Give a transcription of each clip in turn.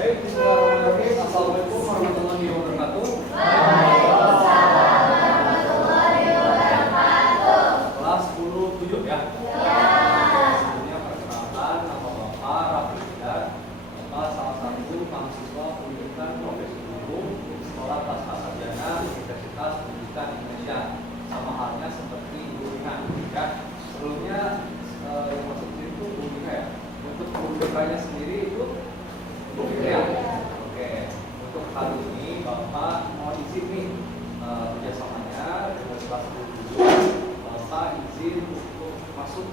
Baik, bismillahirrahmanirrahim. Assalamualaikum warahmatullahi wabarakatuh. Waalaikumsalam warahmatullahi wabarakatuh. Kelas 10-7 ya? Ya. Sebelumnya perkenalkan, nama Bapak Raffidan, Bapak salah satu mahasiswa pendidikan profesi hukum Sekolah Pasca Sarjana Universitas Pendidikan Indonesia. Sama halnya seperti Ibu Rina ya. Sebelumnya yang masuk itu Bu Rina ya. Untuk Bu Rina sendiri itu Bu Rina ya. Oke. Untuk kali ini Bapak mau izin nih kerjasamanya dengan kelas 10 Bapak izin untuk masuk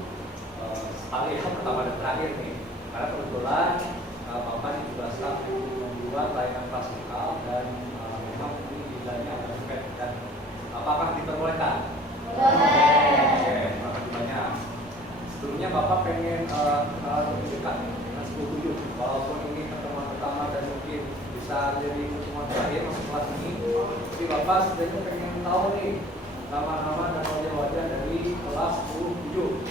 sekali yang pertama dan terakhir nih. Karena kebetulan Bapak ditugaskan untuk membuat layanan kelas lokal dan memang ini desainnya agak sulit dan apakah diperbolehkan? Boleh. Oke, makasih banyak. Sebelumnya Bapak pengen lebih dekat nih dengan 10-7. Walaupun ini pertemuan pertama dan mungkin bisa jadi pertemuan terakhir masuk kelas ini, tapi Bapak sebenarnya pengen tahu nih nama-nama dan wajah-wajah dari kelas 10-7.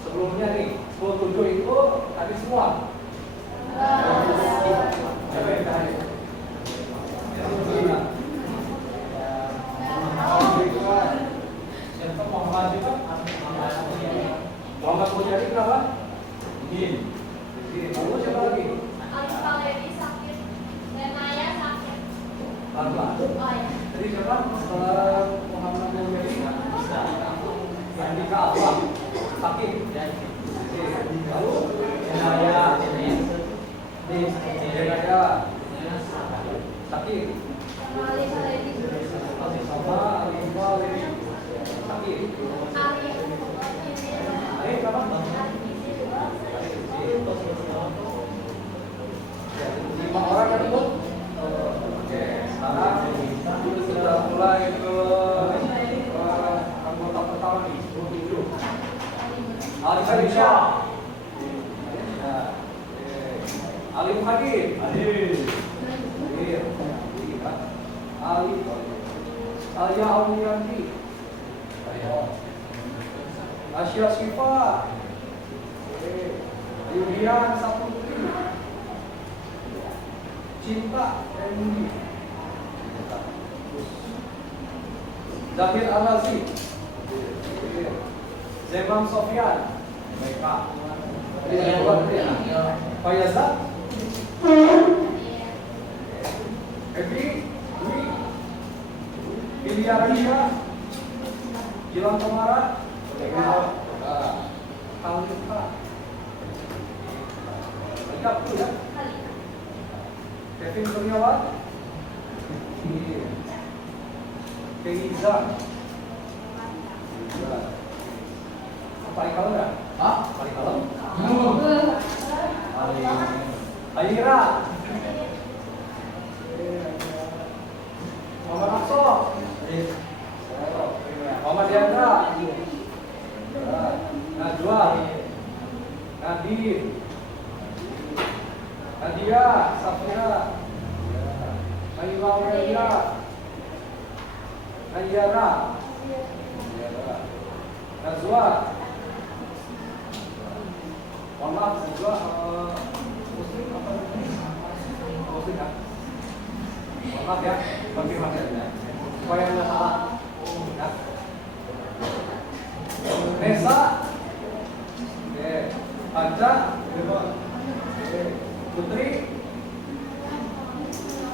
Sebelumnya nih, 10-7 itu tadi semua. Siapa yang tadi? Siapa Muhammad juga? Muhammad Mujadi kenapa? Ini. Lalu siapa lagi? Alifah Levi sakit. Renaya sakit. Pelan-pelan. Oh ya. Jadi siapa? Setelah Muhammad Mujadi? Andika apa? Sakit. Lalu Renaya. Renaya. Sakit. Alifah Levi. Sama Alifah Levi. Sakit. Ayo kenapa? Lima orang kan itu? Oke, sekarang kita mulai ke anggota pertama nih, 10-7. Alif Aisyah. Alim Hadir. Ali Alia Aulianti. Asya Sifa. Yulian Saputri. Cinta Endi. Zahir Al-Azi. Zemam Sofyan. Baik Pak. Fayazat. Evi. Dwi. Ilya Raisha. Gilang Komara. Khalifah. Lengkap tuh ya. Kevin Kurniawan. Keiza. Paling kalem ya? Hah? Paling kalem? Aira. Muhammad Akso. Muhammad Diandra. Najwa. Nadir. Nadia. Safira. Naila Aurelia. Nayara. Najwa. Mohon maaf, Najwa Muslim apa? Muslim ya? Mohon maaf ya, konfirmasi aja supaya nggak salah ya. Nesa. Oke. Panca. Oke. Putri.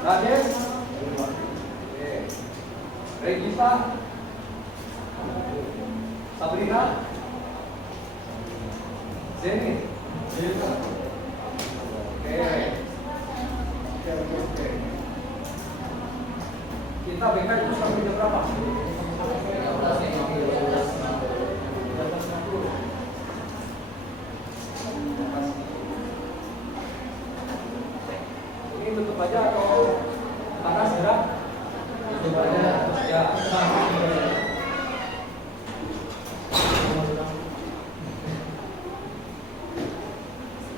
Rades. Oke. Regita. Sabrina. Zenit. Oke. Kita BK itu sampai jam berapa? Ini tutup aja atau panas gerak? Tutup aja. Ya.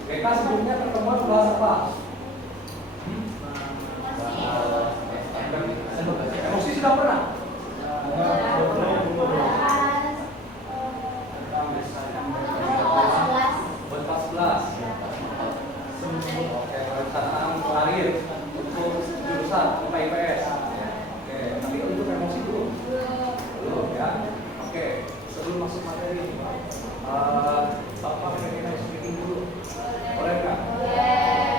BK sebelumnya pertemuan bahas apa? Emosi sudah pernah? Buat 14. Oke, pelaksanaan karir untuk jurusan IPS. Oke, tapi untuk emosi dulu. Belum ya. Oke, sebelum masuk materi, Bapak pengen speaking dulu. Boleh nggak?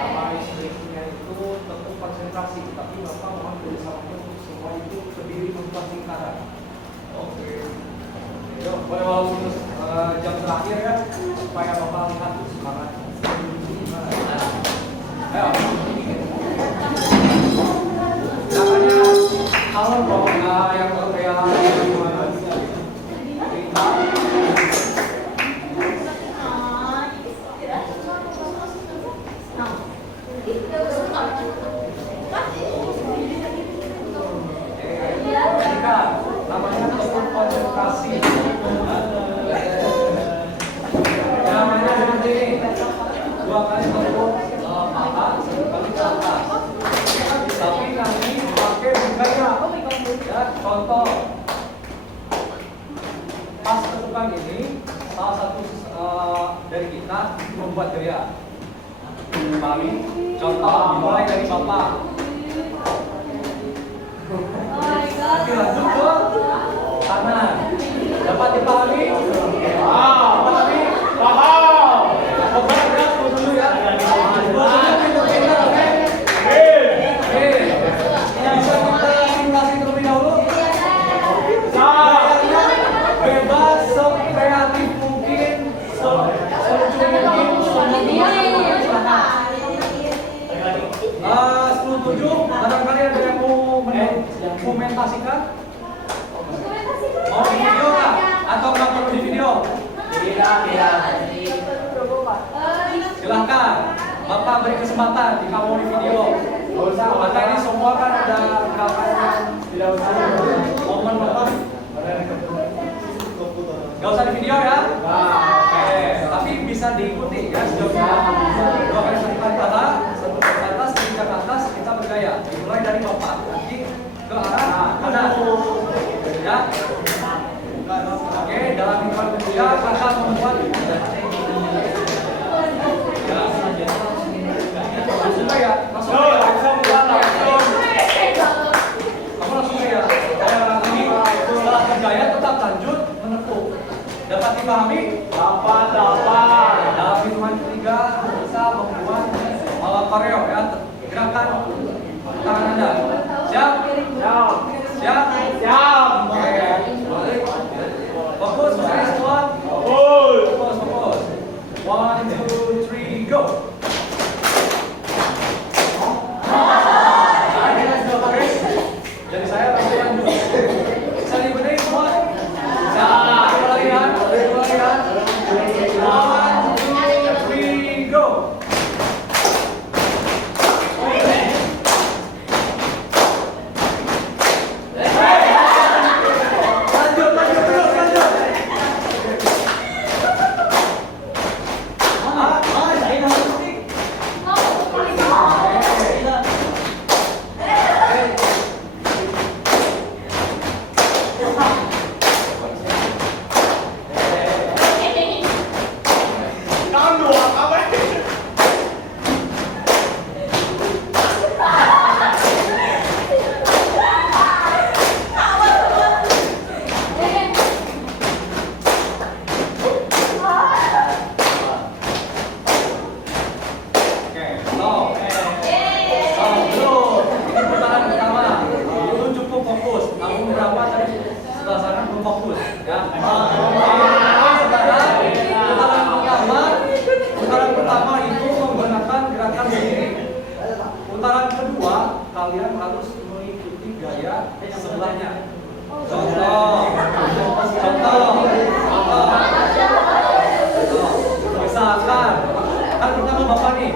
Nama speakingnya itu tentu konsentrasi, tapi Bapak mohon berusaha untuk semua itu berdiri membuat lingkaran. Oke. Yuk, boleh walaupun jam terakhir ya, supaya Bapak lihat semangat. Ayo. Namanya calon Bapak yang gimana? Namanya tekun konsentrasi. Namanya seperti ini. 2 kali tekuk paha, 1 kali ke atas. Tapi nanti pakai gaya. Ya, contoh. Pas tekukan ini, salah satu dari kita membuat gaya. Pahami? Contoh dimulai dari Bapak. Nanti lanjut ke kanan. Dapat dipahami? Dipahami? Paham. Oke, berat dulu ya. Bisa kita simulasi terlebih dahulu? Bebas, sekreatif mungkin, selucu mungkin, setuju? Barangkali ada yang mau dokumentasikan? Mau di video nggak? Atau nggak perlu di video? Tidak. Silahkan, Bapak beri kesempatan jika mau di video. Maka ini semua kan ada gerakan tidak usah momen Bapak. Nggak usah di video ya? Oke, tapi bisa diikuti ya sejauh-jauh. 2 kali sentuhan paha, 1 ke atas, 3 ke atas, kita bergaya. Dimulai dari Bapak, nanti ke arah kanan. Ya. Oke, dalam hitungan ketiga akan membuat langsung gaya, langsung gaya. Kamu langsung gaya. Ini setelah bergaya tetap lanjut menekuk. Dapat dipahami? Dapat. Dalam hitungan ketiga bisa membuat koreo ya, gerakan tangan Anda. Siap? Oke. Fokus, semua. Fokus. 1, 2, 3, go. Jadi saya langsung lanjut. Bisa dibedain semua? Bisa. Coba lihat. 1, 2, 3, go. Putaran kedua, kalian harus mengikuti gaya sebelahnya. Contoh. Misalkan, kan pertama Bapak nih.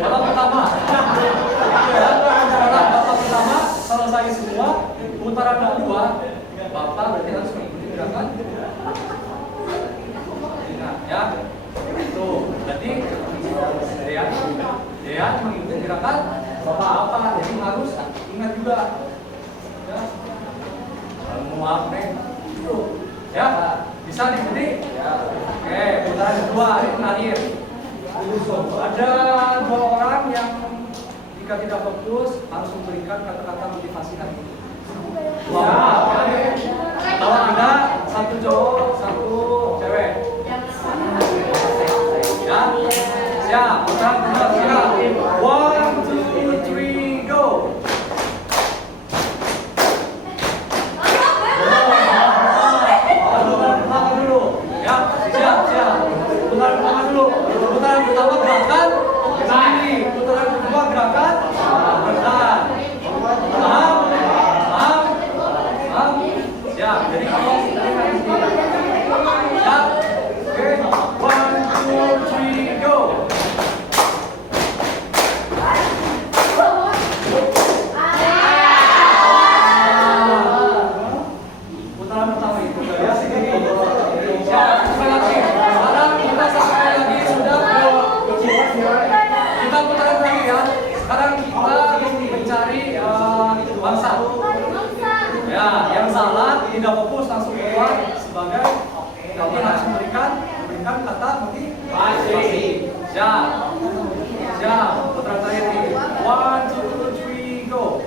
Bapak pertama. Bapak pertama, selesai semua. Putaran kedua, Bapak berarti harus mengikuti gerakan. Ingat ya. Tuh, jadi Dean mengikuti gerakan Bapak, jadi harus ingat juga. Ya. Muak nih. Ya, bisa diikuti? Ya. Oke, putaran kedua ini terakhir. Ada 2 orang yang jika tidak fokus harus memberikan kata-kata motivasi lagi. Kalau tidak, 1 cowok, 1 cewek. Ya, siap. Siap. 1, 2, 3, go. Putaran dulu. Ya, siap. Putaran pertama dulu. Putaran pertama gerakan sendiri. Putaran kedua gerakan bertahan. Paham? Siap. Jadi kalau siap. Oke. 1, 2, 3, go. Putaran pertama itu ya sendiri. Siap. Sekali lagi. Sekarang kita sekali lagi sudah kita putaran lagi ya. Sekarang kita mencari bangsa. Ya, yang salah tidak fokus langsung keluar sebagai tapi harus memberikan kata motivasi. Siap. Putaran terakhir ini. 1, 2, 3, go.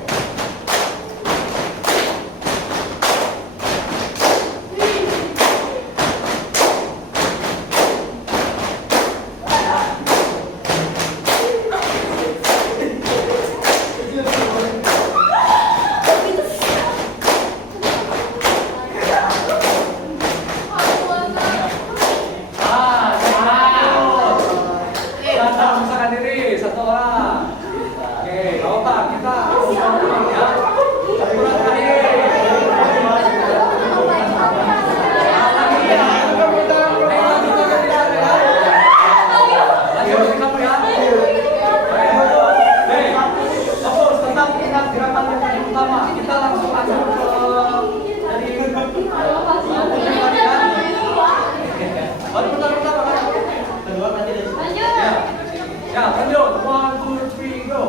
Memaksakan diri 1 orang. Oke, kalau tak kita ya. Putaran terakhir. Kita langsung aja baru putaran pertama kan? Kedua tadi ya, lanjut. 1, 2, 3, go.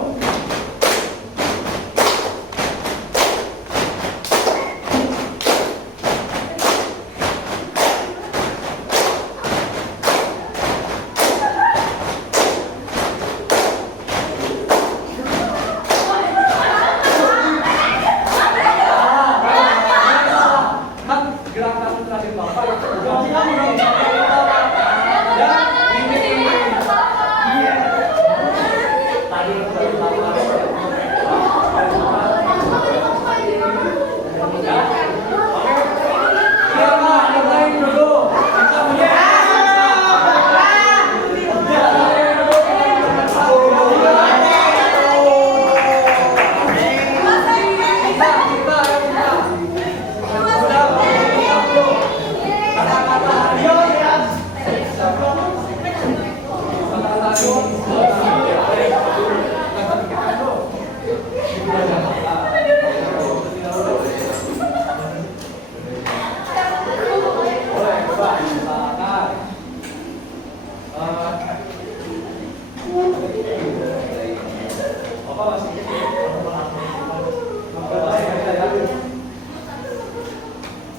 Kan gerakan terakhir Bapak.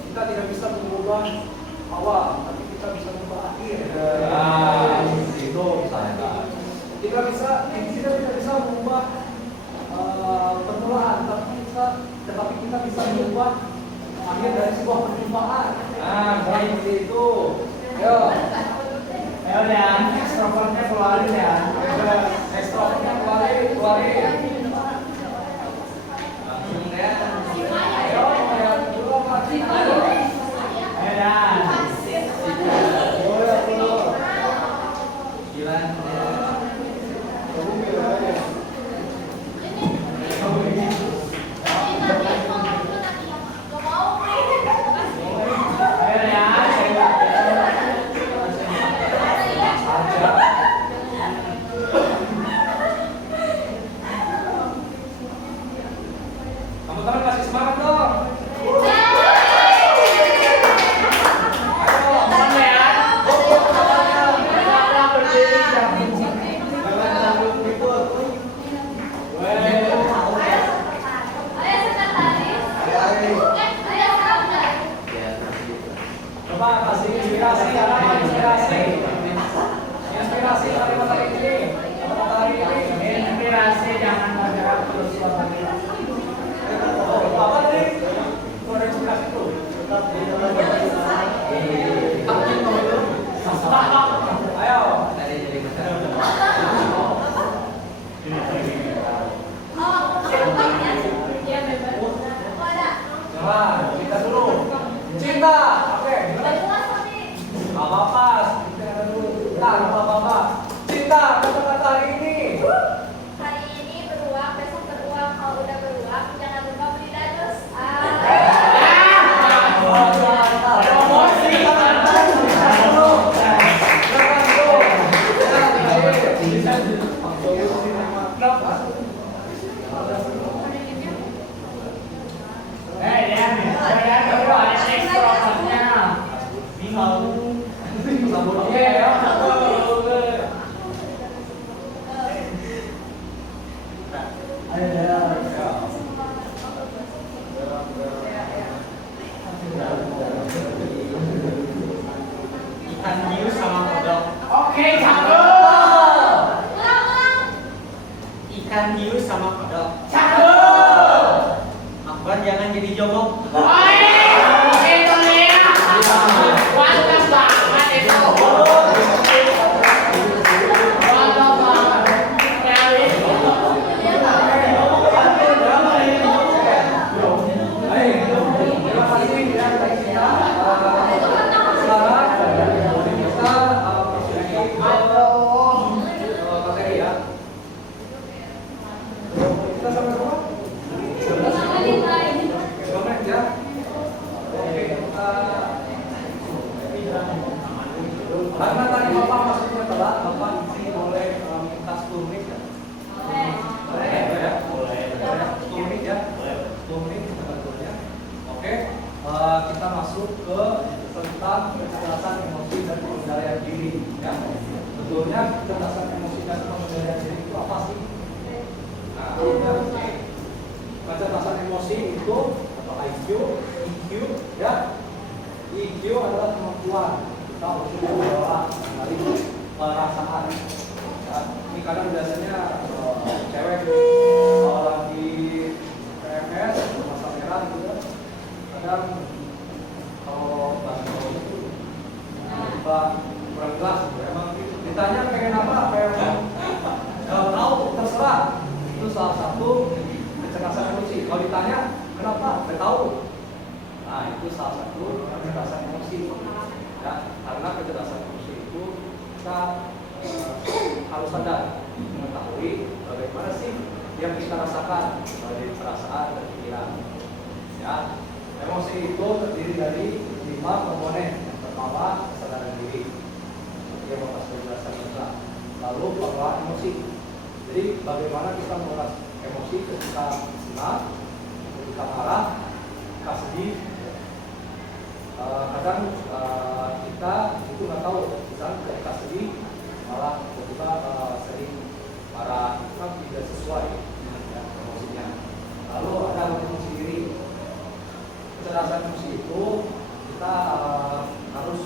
Kita tidak bisa mengubah awal, tapi kita bisa mengubah akhir. Itu misalnya. Kita tidak bisa mengubah permulaan, tetapi kita bisa mengubah akhir dari sebuah perjumpaan. Mulai seperti itu. Ayo. Ayo dan ekstrovertnya keluarin ya. Ekstrovertnya keluarin. Kamu kasih semangat dong. Ikan hiu sama kodok. Oke, cakep. Ulang. Ikan hiu sama kodok. Cakep. Akbar jangan jadi jongkok. Oke, itu ya. Mantap banget itu. Mantap banget. Kali. Karena tadi Bapak maksudnya adalah Bapak izin boleh minta 10 menit ya? Boleh ya? Boleh. 10 menit ya? 10 menit sebetulnya. Oke, kita masuk ke tentang kecerdasan emosi dan pengendalian diri ya. Sebetulnya kecerdasan emosi dan pengendalian diri itu apa sih? Nah, kecerdasan emosi itu atau IQ, EQ ya. EQ adalah kemampuan kita untuk mengelola dari perasaan. Ya, ini kadang biasanya cewek kalau lagi PMS masa merah gitu ya, kadang kalau bahasa itu kurang jelas gitu. Emang ditanya pengen apa, kalau tahu terserah. Itu salah satu kecerdasan emosi. Kalau ditanya kenapa, nggak tahu. Nah, itu salah satu kecerdasan emosi. Ya, karena kecerdasan emosi itu kita harus sadar mengetahui bagaimana sih yang kita rasakan dari perasaan dan pikiran. Ya, emosi itu terdiri dari 5 komponen. Yang pertama kesadaran diri, seperti yang Bapak sudah jelaskan juga. Lalu pengelolaan emosi. Jadi bagaimana kita mengelola emosi ketika senang, ketika marah, ketika sedih. Kadang kita itu nggak tahu, misalnya ketika sedih malah tiba-tiba sering marah, itu kan tidak sesuai dengan ya, emosinya. Lalu ada emosi diri. Kecerdasan emosi itu kita harus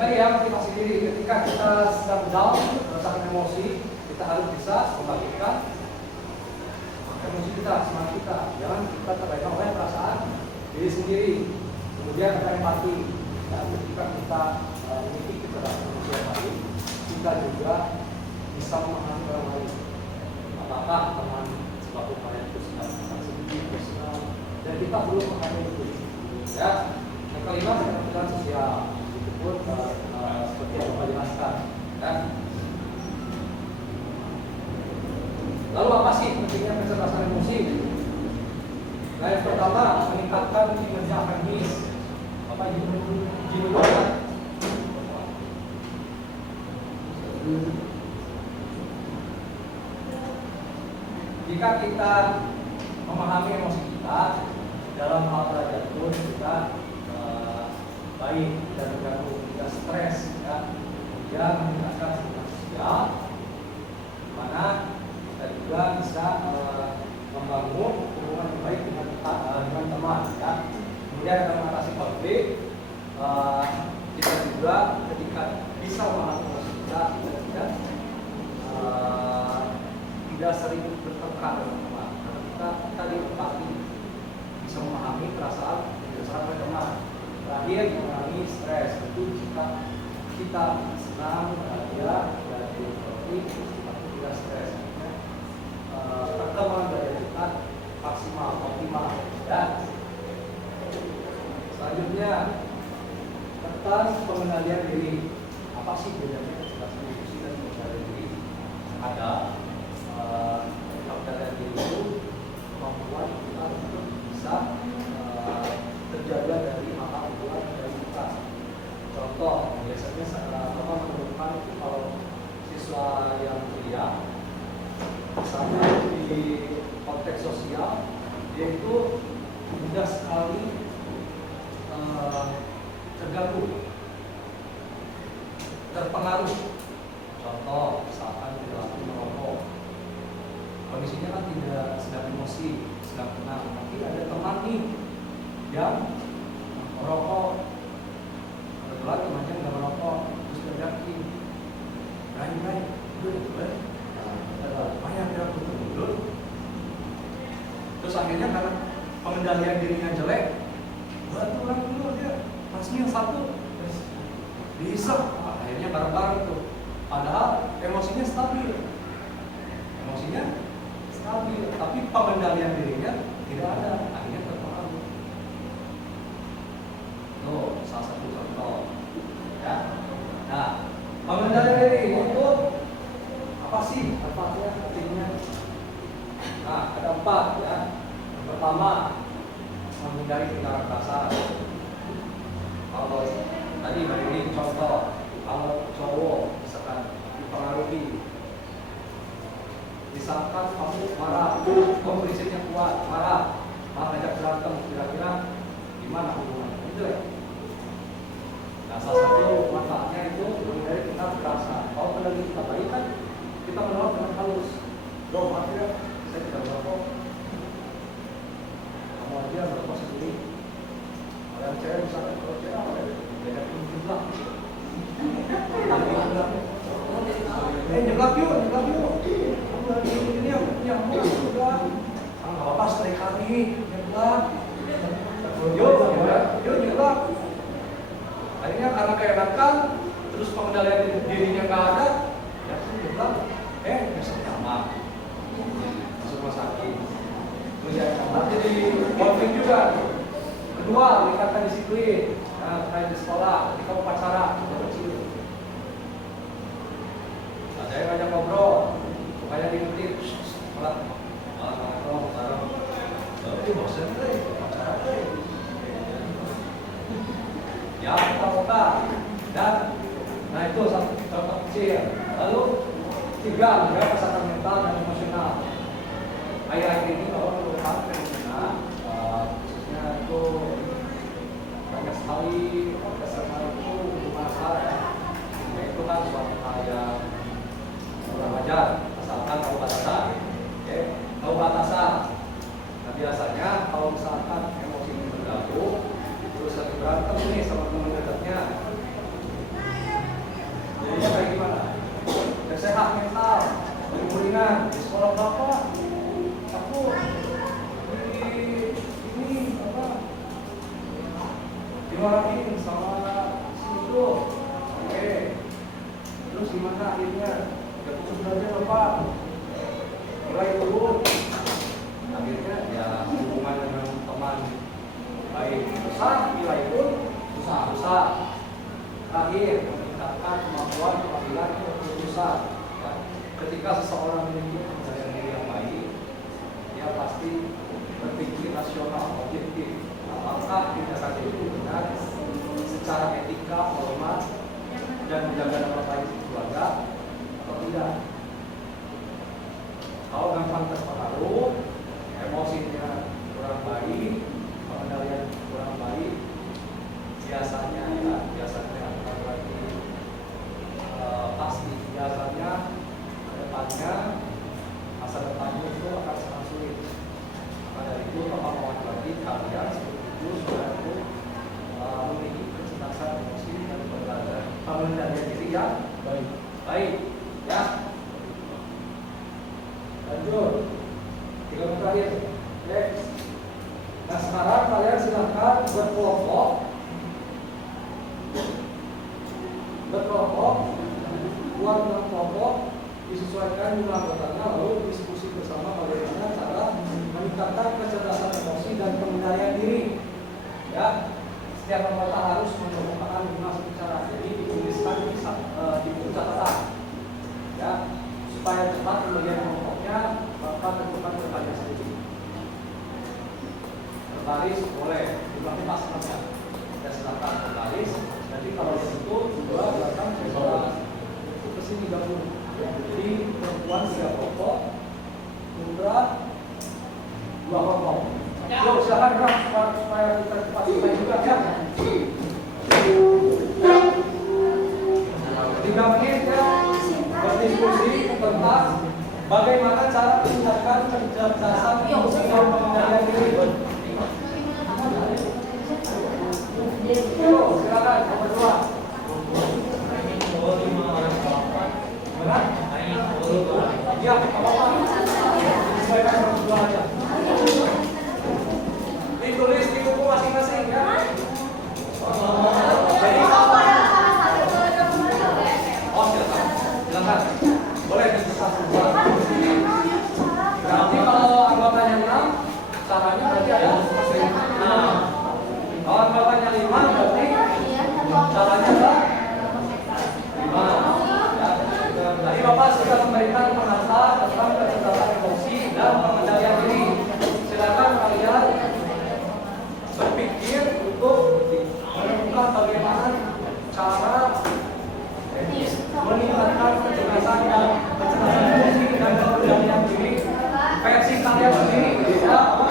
tadi ya, motivasi diri. Ketika kita sedang down, merasakan emosi, kita harus bisa membagikan emosi kita, semangat kita. Jangan kita terlena oleh perasaan diri sendiri. Kemudian ada empati. Dan ketika kita memiliki kecerdasan emosi yang baik, kita juga bisa memahami orang lain. Apakah teman sebab kalian itu sedang sedih, personal, dan kita perlu memahami itu. Ya, yang kelima kecerdasan sosial. Pun seperti yang Bapak jelaskan kan? Lalu apa sih pentingnya kecerdasan emosi? Nah, yang pertama meningkatkan kinerja akademis. Apa jiwa kan? Jika kita memahami emosi kita dalam hal belajar pun kita baik dan terganggu, tidak stres ya. Kemudian meningkatkan hubungan sosial, mana kita juga bisa membangun hubungan yang baik dengan teman ya. Kemudian dalam mengatasi konflik, kita juga ketika bisa memahami emosi kita tidak sering bertengkar dengan teman, karena kita tadi empati, bisa memahami perasaan oleh teman. Terakhir mengurangi stres. Itu jika kita senang, bahagia, dan konflik, kita tidak stres. Pertemuan belajar kita maksimal, optimal. Ya. Selanjutnya tentang pengendalian diri. Apa sih bedanya kecerdasan diri ada pengendalian diri itu kemampuan kita untuk bisa terjaga dari hal-hal luar dari kita. Contoh, biasanya Bapak menemukan kalau siswa yang pria, misalnya di konteks sosial, dia itu mudah sekali terganggu, terpengaruh. Contoh, misalkan perilaku merokok, kondisinya kan tidak sedang emosi, sedang tenang, tapi ada teman nih yang merokok, kebetulan temannya nggak merokok, terus diajakin, Rai, udah, banyak yang betul. Terus akhirnya karena pengendalian dirinya jelek, buat orang dulu dia, pasnya yang satu, dihisap, akhirnya bareng-bareng tuh. Padahal emosinya stabil, tapi pengendalian dirinya tidak ada, akhirnya terpengaruh. Tuh, salah satu contoh. Ya. Nah, pengendalian diri itu apa sih? Artinya? Nah, ada 4 ya. Yang pertama, menghindari tindakan kasar. Kalau tadi beri contoh, kalau cowok misalkan dipengaruhi, misalkan kamu marah, kamu prinsipnya kuat, marah ngajak berantem, kira-kira gimana hubungan? Itu ya. Nah, salah satu manfaatnya itu menghindari tindakan kasar. Kalau kendali kita baik kan, kita menolak dengan halus. Bro, maaf ya, saya tidak merokok. Kamu aja merokok sendiri. Kalau yang cewek misalkan kalau cewek apa ya? Beda jumlah. Nyeblak yuk. Kamu lagi ini yang mau juga. Nggak apa-apa sekali nyeblak. Yuk nyeblak. Akhirnya karena keenakan, terus pengendalian dirinya nggak ada, ya nyeblak. Besoknya aman. Masuk rumah sakit. Terus ya nanti di konflik juga. Kedua, meningkatkan disiplin. Nah, kayak di sekolah, ketika upacara, kecil. Ada yang ngajak ngobrol, supaya diingetin, malah ngobrol bareng. Tapi bosan deh, upacara deh. Ya, kita dan nah itu satu contoh kecil. Lalu 3, menjaga kesehatan mental dan emosional. Akhir-akhir ini kalau merupakan fenomena khususnya itu banyak sekali kesalahan itu bermasalah ya. Itu kan suatu hal yang wajar, asalkan tahu batasan. Tahu batasan. Nah, biasanya kalau misalkan emosi ini bergabung, terus lagi berantem nih sama teman dekatnya, jadinya kayak gimana? Sehat mental, ringan di sekolah bapak, aku ini apa? Dimarahin sama si itu, oke. Terus gimana akhirnya? Ya putus belajar bapak, mulai turun. Akhirnya ya hubungan dengan teman baik susah, nilai pun susah. Terakhir, meningkatkan kemampuan pengambilan keputusan. Ya. Ketika seseorang memiliki pengendalian diri yang baik, dia pasti berpikir rasional, objektif. Apakah tindakan itu benar secara etika, hormat, dan menjaga nama baik keluarga atau tidak? Kalau gampang terpengaruh, emosinya kurang baik, pengendalian kurang baik, biasanya pasti kedepannya masa depannya itu akan sangat sulit. Maka dari itu Bapak mewakili kalian setuju sudah itu memiliki kecerdasan emosi dan pengendalian diri yang baik. Ya. Lanjut. 3 menit terakhir. Next. Nah, sekarang kalian silahkan berkelompok, buat kelompok, disesuaikan jumlah anggotanya, lalu diskusi bersama bagaimana cara meningkatkan kecerdasan emosi dan pengendalian diri. Ya, setiap anggota harus mengemukakan 5 cara. Jadi dituliskan di buku catatan. Ya, supaya cepat baris boleh, tapi pasangnya ya silakan berbaris. Nanti kalau di situ dua belakang coba ke sini gabung. Jadi perempuan siap pokok, putra dua kelompok. Yuk silakan gerak supaya kita cepat selesai juga ya. 3 menit ya berdiskusi tentang bagaimana cara meningkatkan kecerdasan emosi dan pengendalian diri. Yuk silakan nomor 2. Benar? Ya, apa-apa. Disesuaikan nomor 2 aja. Ditulis di buku masing-masing ya. Jadi silakan. Boleh dipesan semua. Nanti kalau anggotanya 6, caranya berarti ada 6. Kalau anggotanya 5 berarti caranya adalah 5. Tadi Bapak sudah memberikan pengantar tentang kecerdasan emosi dan pengendalian diri. Silakan kalian berpikir untuk menemukan bagaimana cara meningkatkan kecerdasan dan emosi dan pengendalian diri versi kalian sendiri. Ya, apa?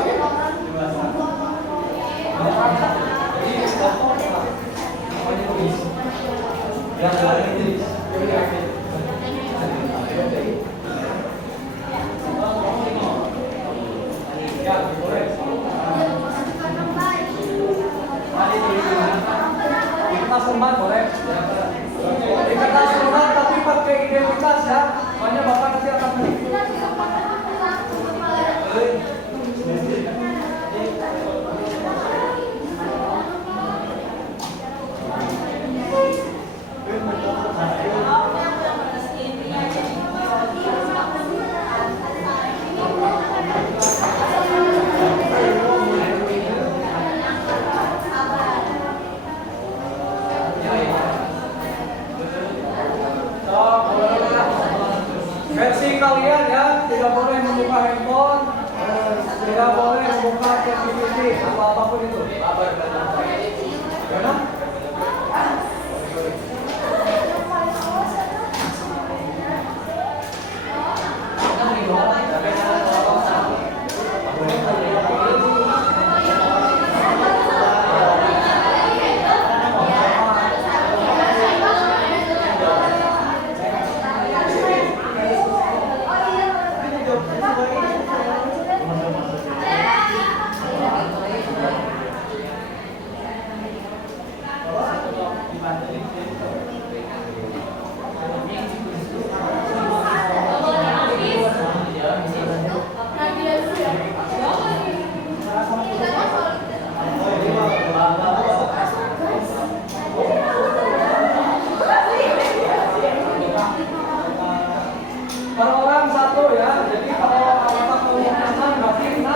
Kertas lembar boleh. Di kertas lembar tapi pakai identitas ya. Soalnya Bapak nanti akan versi kalian ya, tidak boleh membuka handphone, tidak boleh membuka CCTV atau apapun itu. Gimana? Per orang 1 ya, jadi kalau anggota kelompoknya 6 berarti 6.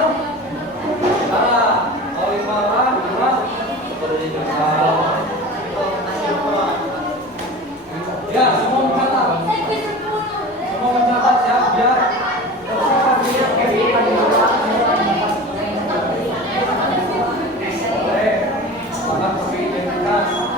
Nah, kalau 5 orang 5. Ya, semua mencatat. Semua mencatat ya, biar tersisa dia kehidupan di dalam. Boleh, sangat pakai identitas.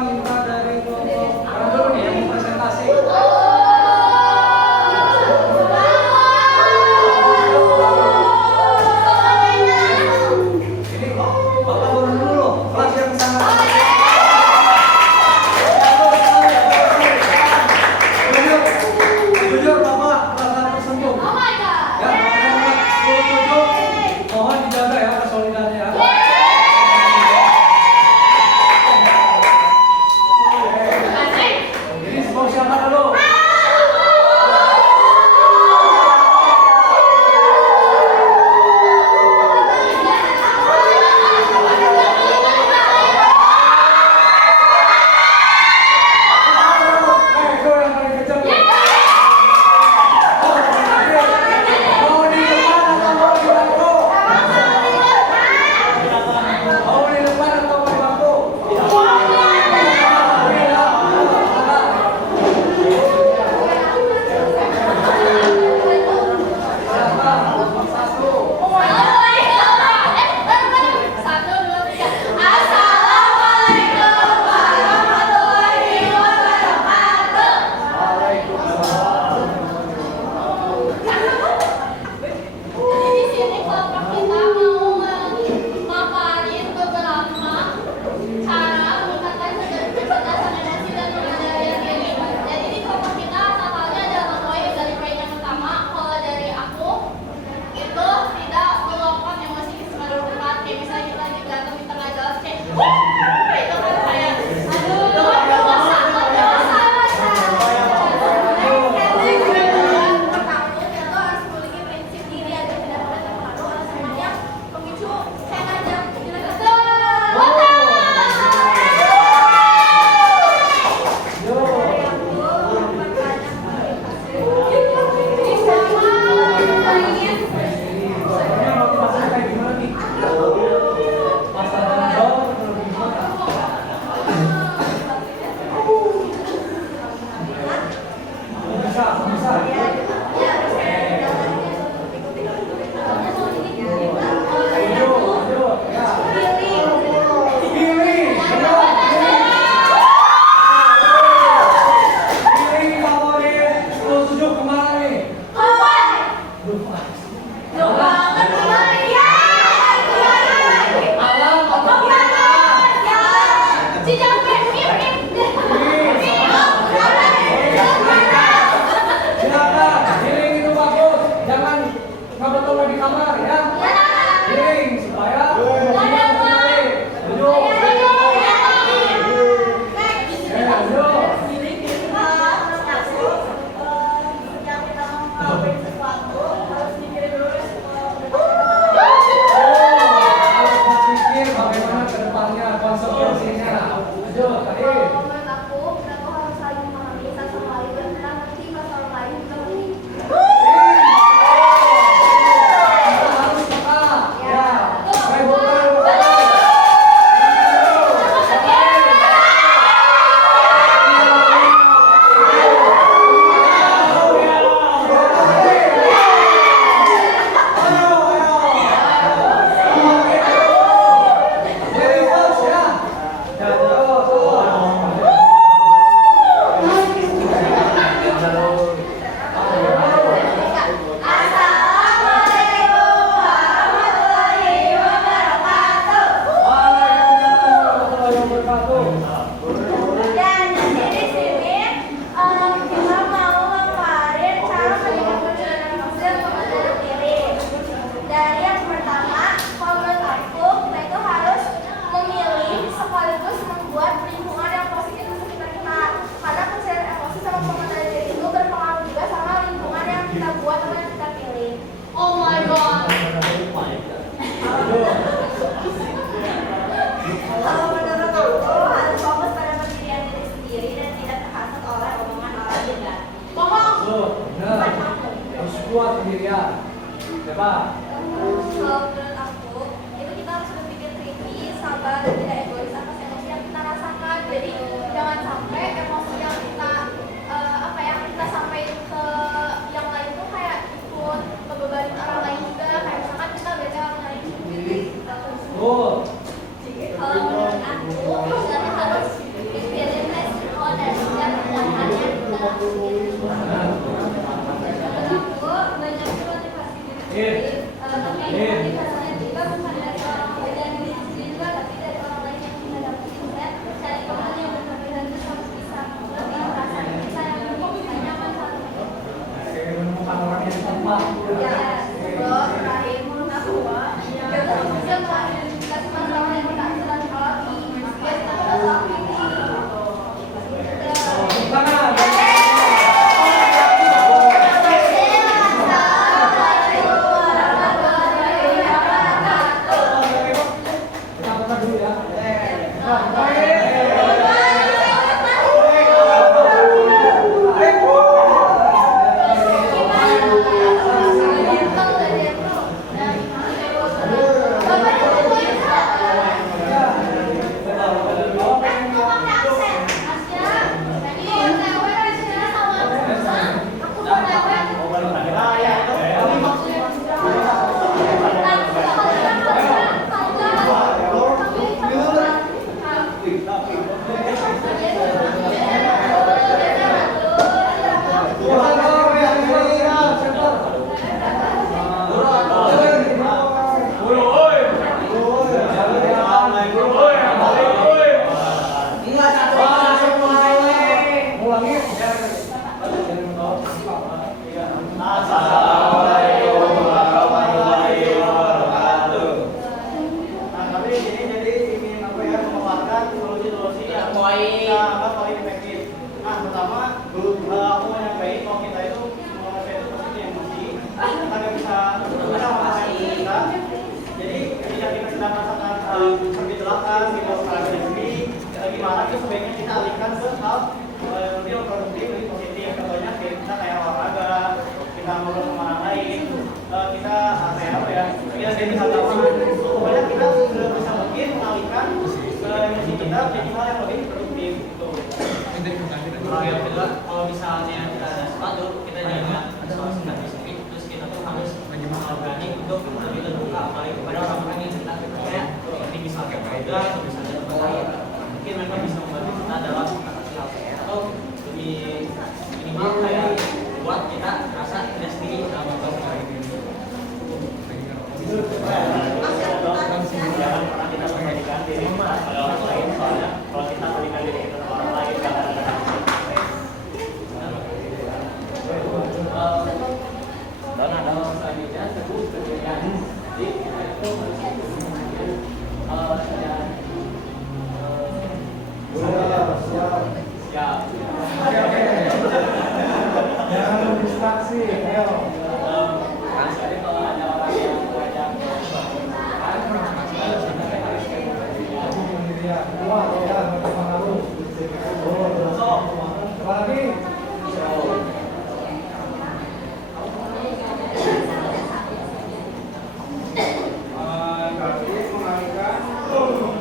minta dari kelompok mana dulu nih yang mau presentasi? Ini Bapak turun dulu, kelas yang sana. Jujur Bapak merasa tersinggung. Oh my god. Ya, nomor 27 mohon dijaga ya kesolidannya. Jadi mau siapa dulu? Itu yang paling kecil. Mau di depan atau mau di bangku? Mau di depan atau mau di bangku? Satu, dua, tiga. Assalamualaikum warahmatullahi wabarakatuh. Di sini kelompok kita mau memaparin beberapa cara meningkatkan kecerdasan emosi dan pengendalian diri. Jadi di kelompok kita totalnya ada 6 poin. Dari poin yang pertama, kalau dari aku itu tidak meluapkan emosi ke semua tempat. Kayak misalnya kita lagi berantem di tengah jalan kayak itu kan kayak aduh dosa. Pertama itu harus memiliki prinsip diri agar tidak boleh terpengaruh oleh teman yang memicu saya ngajak Soalnya motivasinya kayak gimana nih? Masalah dong, atau gimana? Bisa. Lanjut, ya. Pilih favorit 27 kemana nih? Alam atau silakan, giling itu bagus. Jangan kabel di kamar ya. Giling supaya emosinya terkendali. Setuju? Ya, setuju. Harus berpikir bagaimana ke depannya, konsekuensinya. Setuju, tadi. Menurut aku harus saling memahami satu sama lain dan kita mengerti masalah lain juga mengerti. Kita harus peka. Ya. Baik, bukan. Jadi terus ya. Ya, terus. Assalamualaikum warahmatullahi wabarakatuh. Waalaikumsalam warahmatullahi wabarakatuh. Dan di sini kita mau memaparin cara meningkatkan kecerdasan emosi dan pengendalian diri. Dari yang pertama, kalau menurut aku kita itu harus memilih sekaligus membuat lingkungan yang positif di sekitar kita. Karena kecerdasan emosi sama pengendalian diri itu berpengaruh juga sama lingkungan yang kita buat atau yang kita pilih. Oh my god. Kalau menurut aku harus fokus pada pendirian diri sendiri dan tidak terhasut oleh omongan orang lain. Bohong. Tuh, benar. Harus kuat sendirian. Coba. Kalau menurut aku itu kita harus berpikir kritis, sabar dan tidak egois atas emosi yang kita rasakan. Jadi jangan sampai emosi yang kita kita sampai ke yang lain tuh kayak ikut ngebebanin orang lain juga. Kayak misalkan kita beda orang lain sendiri. Tuh. Kalau menurut aku, kita harus Kalau misalnya kita ada sepatu, kita jaga isolasi listrik, terus kita tuh harus organik untuk lebih terbuka apalagi kepada orang-orang yang kita kayak ini bisa kayak beda atau bisa ada tempat lain, mungkin mereka bisa membantu kita dalam mengatasi hal atau lebih minimal kayak buat kita rasa tidak sendiri dalam melakukan ini. Jangan pernah kita membandingkan diri kita pada orang lain, soalnya kalau kita membandingkan diri kita dengan orang lain kan dan ada selanjutnya sebut kemudian di itu Jangan distraksi, ayo. jadi kalau ada orang yang mengajak Pendirian, kuat ya, berpengaruh. Apalagi kami mengalihkan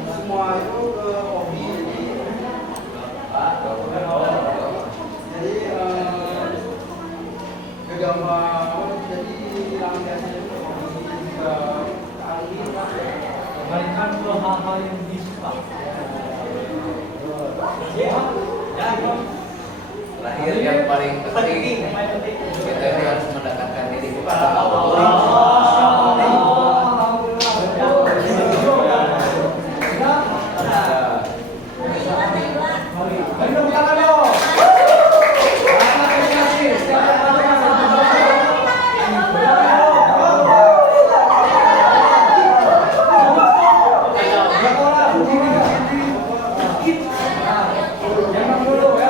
semua itu ke hobi. Jadi gambar jadi lampiasnya itu hobi juga ahli kembalikan ke hal-hal yang disuka. Terakhir yang paling penting, kita harus mendekatkan diri kepada Allah. Jangan dulu ya.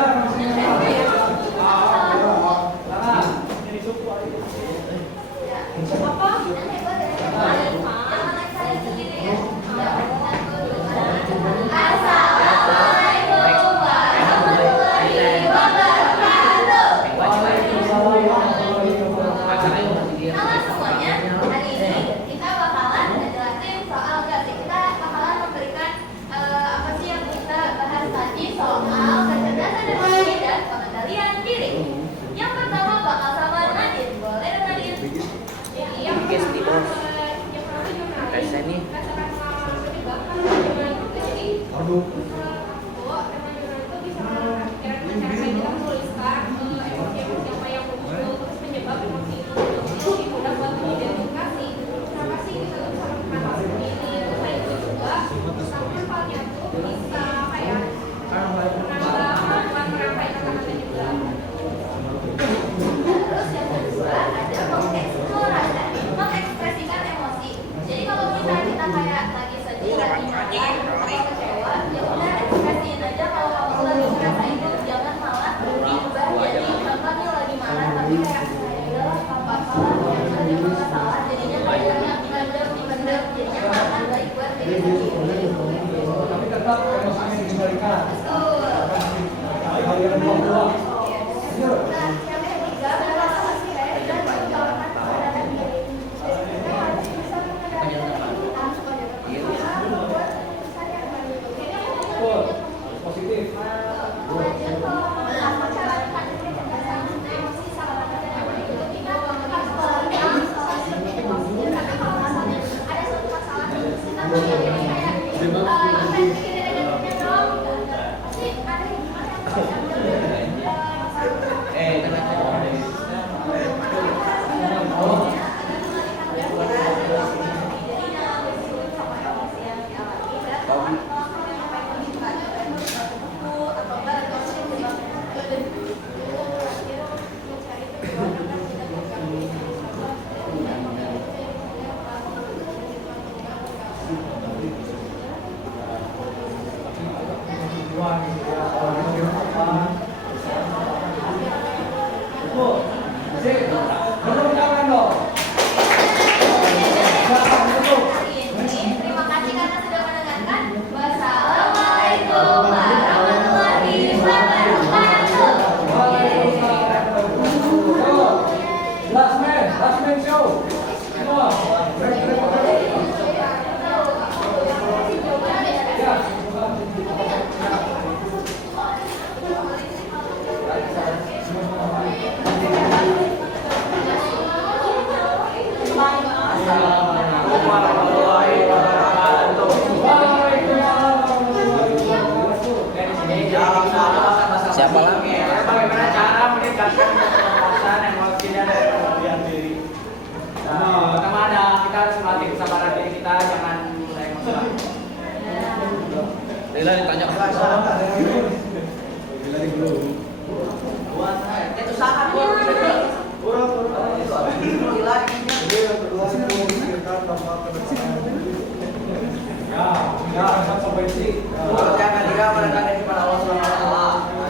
Siapa lagi? Bagaimana cara meningkatkan kecerdasan emosi dan kemandirian diri? Nah, pertama ada kita harus melatih kesabaran diri kita, jangan mulai emosi. Lila ditanya. Itu sangat Ya, sampai sih. yang ketiga mendekatkan kepada Allah SWT.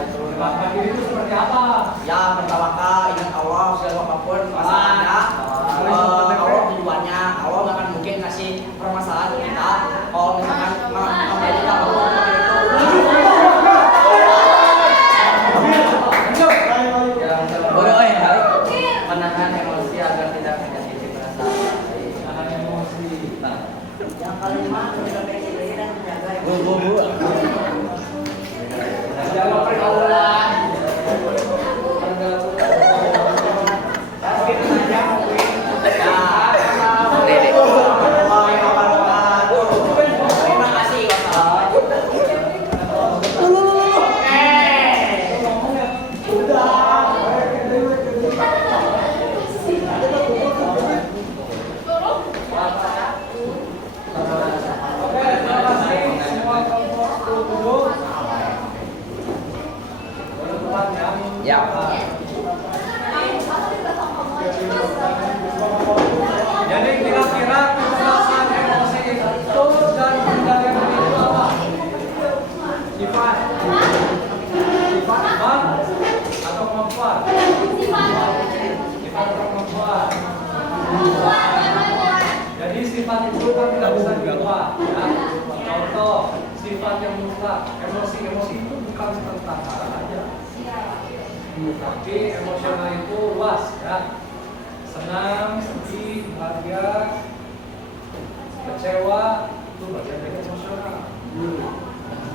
Mendekatkan diri itu seperti apa? Ya, bertawakal, ingat Allah segala apapun masalahnya. Allah tujuannya, Allah nggak akan mungkin kasih permasalahan ke kita. Kalau misalkan kita Allah menahan emosi agar tidak menyakiti perasaan. Menahan emosi. Yang kelima, mendeteksi diri dan menjaga Jangan pergaulan. Terima kasih. Oke, terima kasih semua kelompok duduk. Berdepan ya. Jadi kira-kira kecerdasan emosi itu dan kendalian diri itu apa? Sifat, sifat atau kemampuan? Sifat atau kemampuan? Jadi sifat itu kan tidak bisa diubah, ya. Contoh sifat yang mutlak, emosi itu bukan tentang marah aja, tapi emosional itu luas, ya. Senang, sedih, bahagia, kecewa itu bagian dari emosional.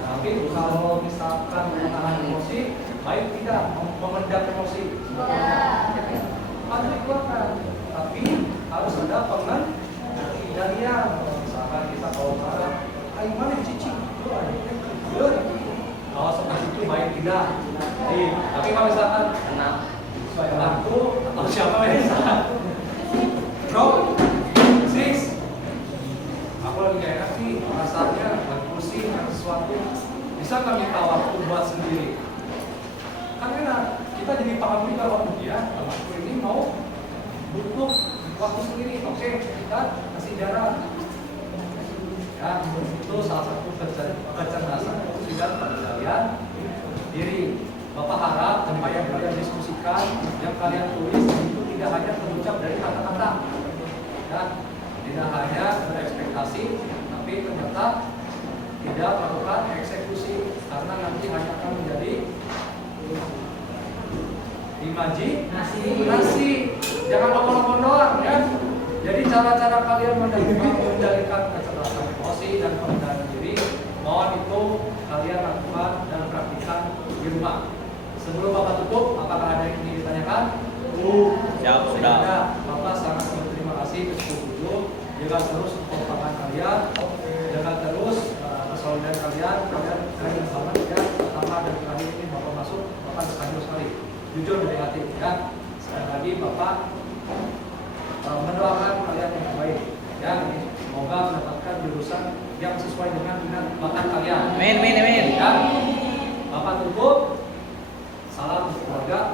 Tapi kalau misalkan menahan emosi, baik tidak memendam emosi, harus dikeluarkan. Tapi harus ada pengendalian. Misalkan kita kalau marah, ayo mana cici? Kalau seperti itu baik tidak. Tapi kalau misalkan aku atau siapa yang salah, bro, sis, aku lagi gak enak nih, rasanya lagi pusing, ada sesuatu, bisa nggak minta waktu buat sendiri? Kan enak, kita jadi paham juga waktu dia, aku ini mau butuh waktu sendiri, oke, kita kasih jarak. Ya, itu salah satu kecerdasan itu juga pengendalian diri. Bapak harap apa yang kalian diskusikan, yang kalian tulis itu tidak hanya terucap dari kata-kata, ya, tidak hanya berekspektasi, tapi ternyata tidak melakukan eksekusi, karena nanti hanya akan menjadi imajinasi. Jangan ngomong-ngomong doang, ya. Jadi cara-cara kalian mengendalikan kecerdasan emosi dan pengendalian diri, mohon itu kalian lakukan dan praktikkan di rumah. Sebelum Bapak tutup, apakah ada yang ingin ditanyakan? Ya, sudah. Bapak sangat berterima kasih ke seluruh. Jaga terus kekompakan kalian, jaga terus kesolidan kalian kalian banget ya. Pertama dan terakhir ini Bapak masuk, Bapak tersanjung sekali. Jujur dari hati, ya. Sekali lagi Bapak mendoakan kalian yang terbaik, ya. Semoga mendapatkan jurusan yang sesuai dengan minat bakat kalian. Amin. Ya. Bapak tutup. Salam keluarga.